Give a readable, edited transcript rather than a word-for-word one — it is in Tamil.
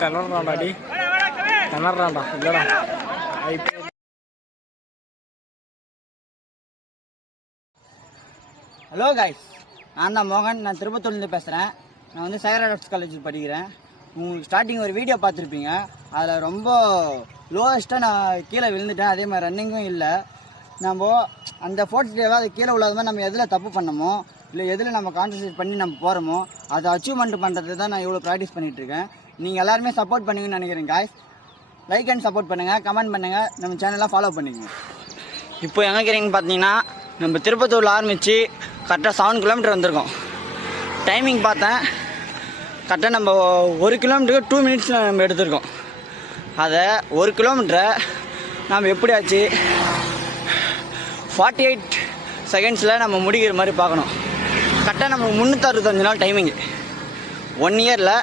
திணறான்டா டி திணறான்டா இல்லடா. ஹலோ காய்ஸ், நான் தான் மோகன். நான் திருப்பத்தூர்லேருந்து பேசுகிறேன். நான் வந்து சேகர் ஆர்ட்ஸ் காலேஜில் படிக்கிறேன். உங்களுக்கு ஸ்டார்டிங் ஒரு வீடியோ பார்த்துருப்பீங்க. அதில் ரொம்ப லோவஸ்ட்டாக நான் கீழே விழுந்துட்டேன். அதே மாதிரி ரன்னிங்கும் இல்லை. நம்ம அந்த ஃபோர்த் டேவை அது கீழே உள்ளது மாதிரி நம்ம எதில் தப்பு பண்ணமோ இல்லை எதில் நம்ம கான்சன்ட்ரேட் பண்ணி நம்ம போகிறோமோ அதை அச்சீவ்மெண்ட் பண்ணுறது தான் நான் இவ்வளோ ப்ராக்டிஸ் பண்ணிகிட்ருக்கேன். நீங்கள் எல்லாருமே சப்போர்ட் பண்ணுவீங்கன்னு நினைக்கிறேன் காய்ஸ். லைக் அண்ட் சப்போர்ட் பண்ணுங்கள், கமெண்ட் பண்ணுங்கள், நம்ம சேனலாக ஃபாலோ பண்ணிக்கோங்க. இப்போ எங்கே இருக்கிறீங்கன்னு பார்த்தீங்கன்னா, நம்ம திருப்பத்தூரில் ஆரம்பித்து கரெக்டாக 7 கிலோமீட்டர் வந்திருக்கோம். டைமிங் பார்த்தேன், கரெக்டாக நம்ம 1 கிலோமீட்டருக்கு 2 மினிட்ஸ் நம்ம எடுத்திருக்கோம். அதை 1 கிலோமீட்டரை நம்ம எப்படியாச்சு 48 செகண்ட்ஸில் நம்ம முடிக்கிற மாதிரி பார்க்கணும். கரெக்டாக நம்ம 365 நாள் டைமிங்கு. 1 இயரில்